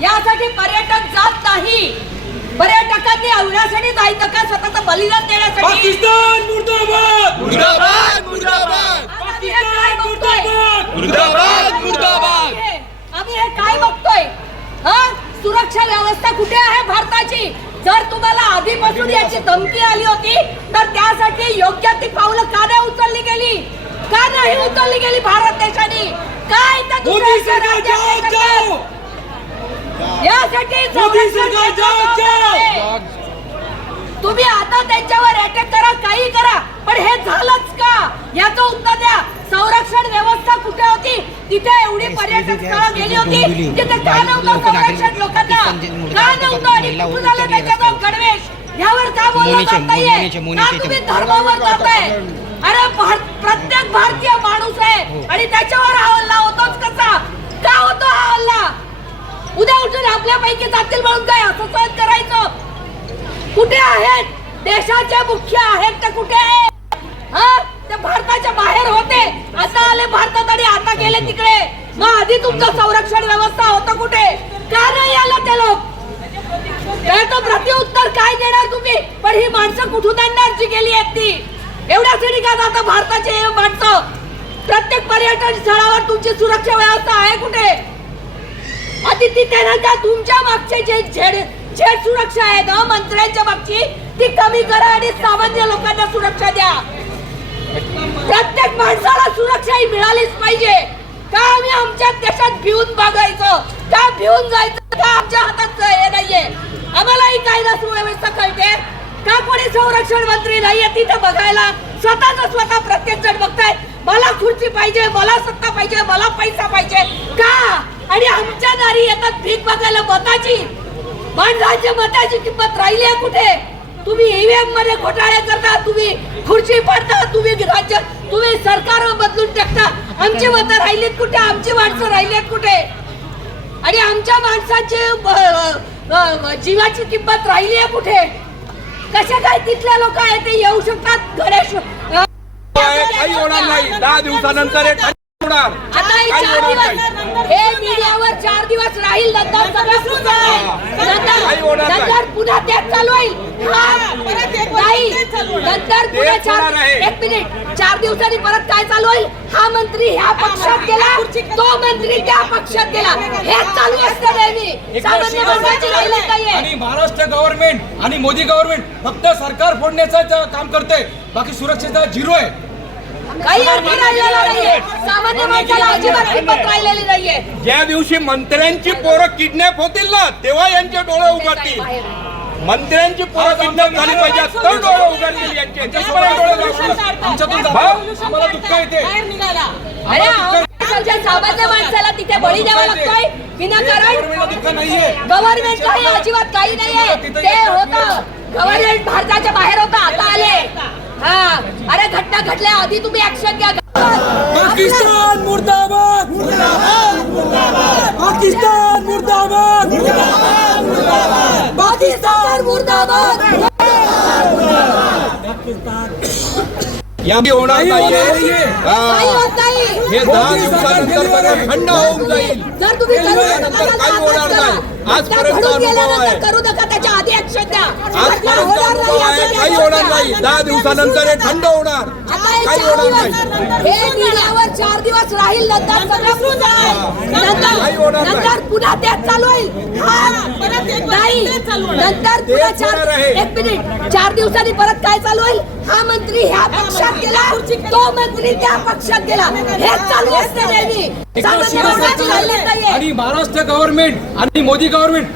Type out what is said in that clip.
यासाठी पर्यटक जात नाही. पर्यटकांनी आवण्यासाठी जायचं का स्वतःचं बलिदान देण्यासाठी. पाकिस्तान मुर्दाबाद! मुर्दाबाद मुर्दाबाद! आता आम्ही हे काय बघतोय? मुर्दाबाद! मुर्दाबाद आम्ही हे काय बघतोय? हा? सुरक्षा व्यवस्था कुठे आहे भारताची? जर तुम्हाला आधीपासून याची धमकी आली होती तर त्यासाठी योग्य ती पावलं का नाही उचलली गेली? का नाही उचलली गेली भारत देशाने? काय त्या मोदी दुसऱ्या सरकार राज्यात जाओ हे करतात? जाओ. तुम्ही आता त्यांच्यावर अटॅक करा काही करा पण हे झालंच का? याचं उत्तर द्या. संरक्षण व्यवस्था कुठे होती? तिथे एवढी पर्यटक स्थळं गेली होती. तिथे का नव्हतं संरक्षण लोकांना. का नव्हतं आणि कुठून आलं त्याच्यात गणवेश? यावर का बोललं जात नाहीये? का तुम्ही धर्मावर जाताय? अरे भार- प्रत्येक भारतीय माणूस आहे आणि त्याच्यावर हा हल्ला होतोच कसा का होतो हा हल्ला उद्या उठून आपल्यापैकी जातील म्हणून करायचं. कुठे आहेत? देशाचे मुख्य आहेत ते कुठे? आहेत हा? ते भारताच्या बाहेर होते. आता आले भारतात आणि आता गेले तिकडे. मग आधी तुमचं संरक्षण व्यवस्था होतं कुठे? का नाही आला ते लोक? त्याचं प्रतिउत्तर काय देणार तुम्ही? पण ही माणसं कुठून आणणार जी गेली आहेत ती? एवढ्यासाठी का आता भारताचे हे माणसं प्रत्येक पर्यटन स्थळावर तुमची सुरक्षा व्यवस्था आहे कुठे? अतिथी तिथे तुमच्या मागचे जे झेड झेड सुरक्षा आहे ना मंत्र्यांच्या मागची ती कमी करा आणि सामान्य लोकांना सुरक्षा द्या. प्रत्येक माणसाला सुरक्षा ही मिळालीच पाहिजे. का आम्ही आमच्या देशात भिवून बागायचं का भिवून जायचं? का आमच्या हातात हे नाहीये? आम्हालाही कायदा सुव्यवस्था कळते. का कोणी संरक्षण मंत्री नाहीये तिथं बघायला? स्वतःच स्वतः प्रत्येक जण बघताय मला खुर्ची पाहिजे मला सत्ता पाहिजे मला पैसा पाहिजे. का? आणि आमच्या दारी येतात भीक बघायला मताची. पण राज्य मताची किंमत राहिली आहे कुठे? तुम्ही ईव्हीएममध्ये घोटाळे करता तुम्ही खुर्ची पडता तुम्ही राज्य तुम्ही सरकार बदलून टाकता. आमची मतं राहिलीत कुठे? आमची माणसं राहिलीत कुठे? आणि आमच्या माणसाची जीवाची किंमत राहिली आहे कुठे? कसे काय तिथले लोक आहेत ते येऊ शकतात? गणेश काही होणार नाही. दहा दिवसानंतर होणार. आता हे चार दिवस हे मीडियावर चार दिवस राहील नंतर सगळं सुरू आहे. नंतर नाही. नंतर पुन्हा तेच चालू होईल. हा, नाही. नंतर पुन्हा तेच चार होणार आहे. एक मिनिट. चार दिवसांनी परत काय चालू होईल? हा मंत्री ह्या पक्षात गेला. तो मंत्री त्या पक्षात गेला. हे चालू असतं नेहमी. सामान्य माणसाची राहिली आहे. नाहीये. आणि महाराष्ट्र गव्हर्नमेंट आणि मोदी गव्हर्नमेंट फक्त सरकार फोडण्याचं काम करते बाकी सुरक्षेचा झिरो आहे. काही अर्थ राहिलेला नाहीये. सामान्य माणसाला अजिबात किंमत राहिलेली नाहीये. ज्या दिवशी मंत्र्यांची पोरं किडनॅप होतील ना तेव्हा यांचे डोळे उघडतील. मंत्र्यांची पोरं किडनॅप झाली पाहिजे तर डोळे उघडतील यांचे. तिथपर्यंत डोळे उघडतील. आमच्यातून भाऊ, जातं. आम्हाला दुःख येते अरे आमच्या सामान्य माणसाला तिथे बळी द्यावा लागतोय. विनाकारण गव्हर्नमेंटला दुःख नाहीये. गव्हर्नमेंट काही अजिबात काही नाहीये. ते होतं. गव्हर्नमेंट भारताच्या बाहेर होतं. घटना घडल्या आधी तुम्ही ऍक्शन घ्या पाकिस्तान मुर्दाबाद पाकिस्तान मुर्दाबाद पाकिस्तान मुर्दाबाद होणार नाहीये हा. नाही हे दहा दिवसानंतर सगळं थंड होऊन जाईल जर तुम्ही करू त्यानंतर नका काही तर होणार करा. नाही. आजपर्यंत घडून अनुभव गेल्यानंतर आहे. आजपर्यंत अनुभव आहे काही होणार. नाही. दहा दिवसानंतर हे थंड होणार. काही होणार नाही. हे चार दिवस राहील. काही होणार नाही. पुन्हा चालू होईल. हा. नाही. नंतर पुन्हा चार आहे. एक मिनिट. चार दिवसांनी परत काय चालू होईल? हा मंत्री ह्या पक्षात गेला. तो मंत्री त्या पक्षात गेला. हे चालू असते नेहमी. आणि महाराष्ट्र गव्हर्नमेंट आणि मोदी गव्हर्नमेंट.